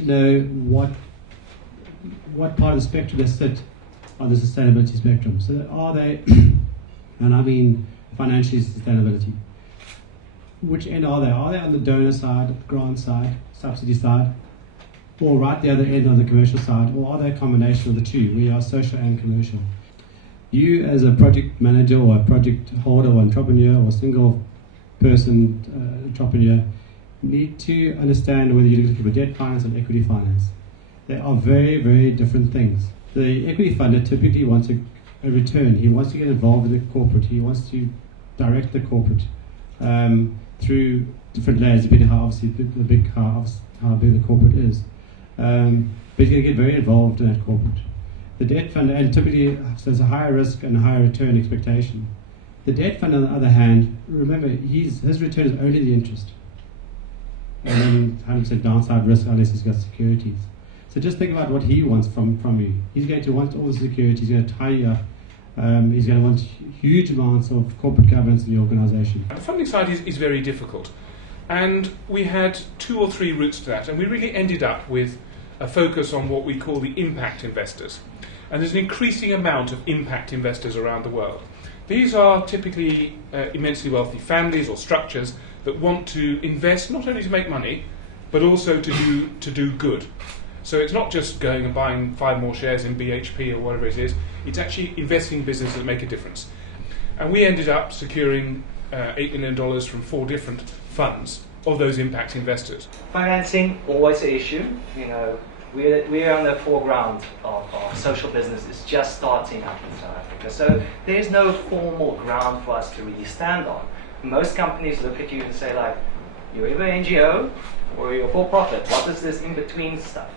to know what part of the spectrum they sit on the sustainability spectrum. So are they, and I mean financially sustainability, which end are they? Are they on the donor side, grant side, subsidy side, or right the other end on the commercial side, or are they a combination of the two? We are social and commercial. You as a project manager or a project holder or entrepreneur or single person entrepreneur need to understand whether you're looking for debt finance or equity finance. They are very, very different things. The equity funder typically wants a return. He wants to get involved in the corporate. He wants to direct the corporate through different layers, depending on how big the corporate is. But he's going to get very involved in that corporate. The debt fund, and typically there's a higher risk and a higher return expectation. The debt fund, on the other hand, remember, his return is only the interest. And then 100% downside risk unless he's got securities. So just think about what he wants from you. He's going to want all the securities, he's going to tie you up, he's going to want huge amounts of corporate governance in the organisation. The funding side is very difficult. And we had 2 or 3 routes to that, and we really ended up with a focus on what we call the impact investors. And there's an increasing amount of impact investors around the world. These are typically immensely wealthy families or structures that want to invest not only to make money, but also to do good. So it's not just going and buying 5 more shares in BHP or whatever it is, it's actually investing in businesses that make a difference. And we ended up securing $8 million from 4 different funds of those impact investors. Financing, always an issue. You know, we're on the foreground of social business. It's just starting up in South Africa. So there's no formal ground for us to really stand on. Most companies look at you and say, like, you're either an NGO or you're for profit. What is this in-between stuff?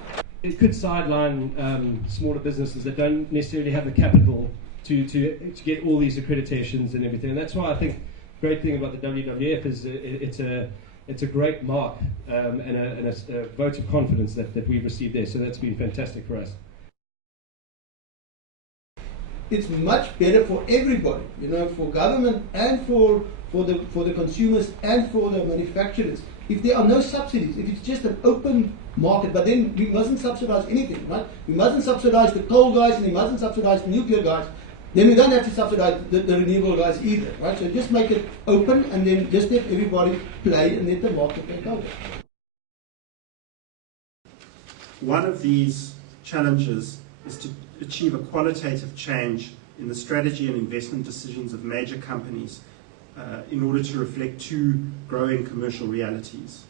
It could sideline smaller businesses that don't necessarily have the capital to get all these accreditations and everything. And that's why I think the great thing about the WWF is it's a great mark and a vote of confidence that we've received there. So that's been fantastic for us. It's much better for everybody, you know, for government and for the consumers and for the manufacturers. If there are no subsidies, if it's just an open market, but then we mustn't subsidize anything, right? We mustn't subsidize the coal guys and we mustn't subsidize the nuclear guys. Then we don't have to subsidize the renewable guys either, right? So just make it open and then just let everybody play and let the market take over. One of these challenges is to achieve a qualitative change in the strategy and investment decisions of major companies in order to reflect 2 growing commercial realities.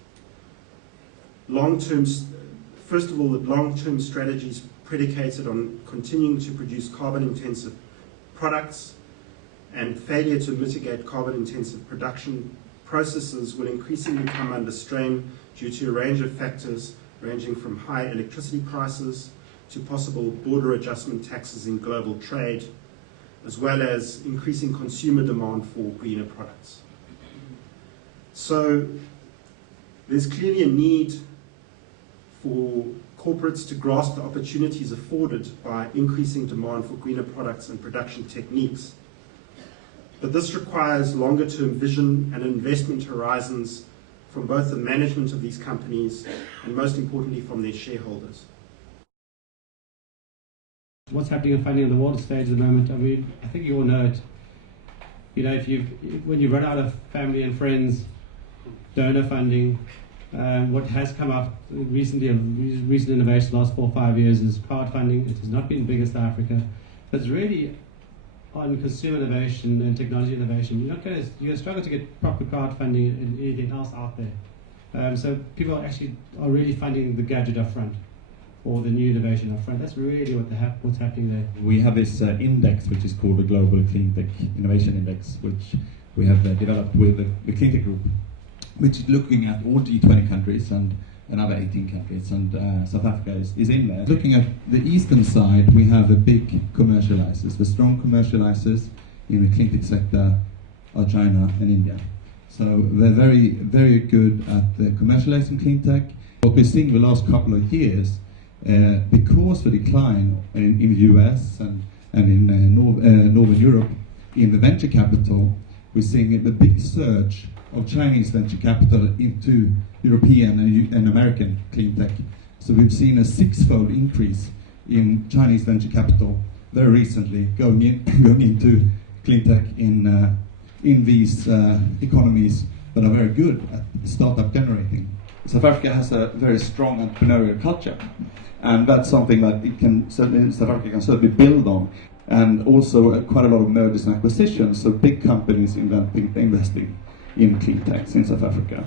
First of all, the long-term strategies predicated on continuing to produce carbon-intensive products and failure to mitigate carbon-intensive production processes will increasingly come under strain due to a range of factors ranging from high electricity prices to possible border adjustment taxes in global trade, as well as increasing consumer demand for greener products. So there's clearly a need for corporates to grasp the opportunities afforded by increasing demand for greener products and production techniques. But this requires longer-term vision and investment horizons from both the management of these companies and, most importantly, from their shareholders. What's happening in funding on the world stage at the moment, I mean, I think you all know it. You know, when you run out of family and friends, donor funding, what has come up recently, recent innovation the last 4 or 5 years is crowdfunding. It has not been big in South Africa, but it's really on consumer innovation and technology innovation. You're going to struggle to get proper crowdfunding and anything else out there. So people are really funding the gadget up front, or the new innovation up front. That's really what's happening there. We have this index which is called the Global Cleantech Innovation Index, which we have developed with the Cleantech Group, which is looking at all G20 countries and another 18 countries, and South Africa is in there. Looking at the eastern side, we have the big commercializers. The strong commercializers in the cleantech sector are China and India. So they're very, very good at commercializing cleantech. What we're seeing the last couple of years, because the decline in the US and in Northern Europe in the venture capital, we're seeing a big surge of Chinese venture capital into European and American clean tech. So we've seen a 6-fold increase in Chinese venture capital very recently going into clean tech in these economies that are very good at startup generating. South Africa has a very strong entrepreneurial culture, and that's something that South Africa can certainly build on. And also quite a lot of mergers and acquisitions, so big companies investing in clean techs in South Africa.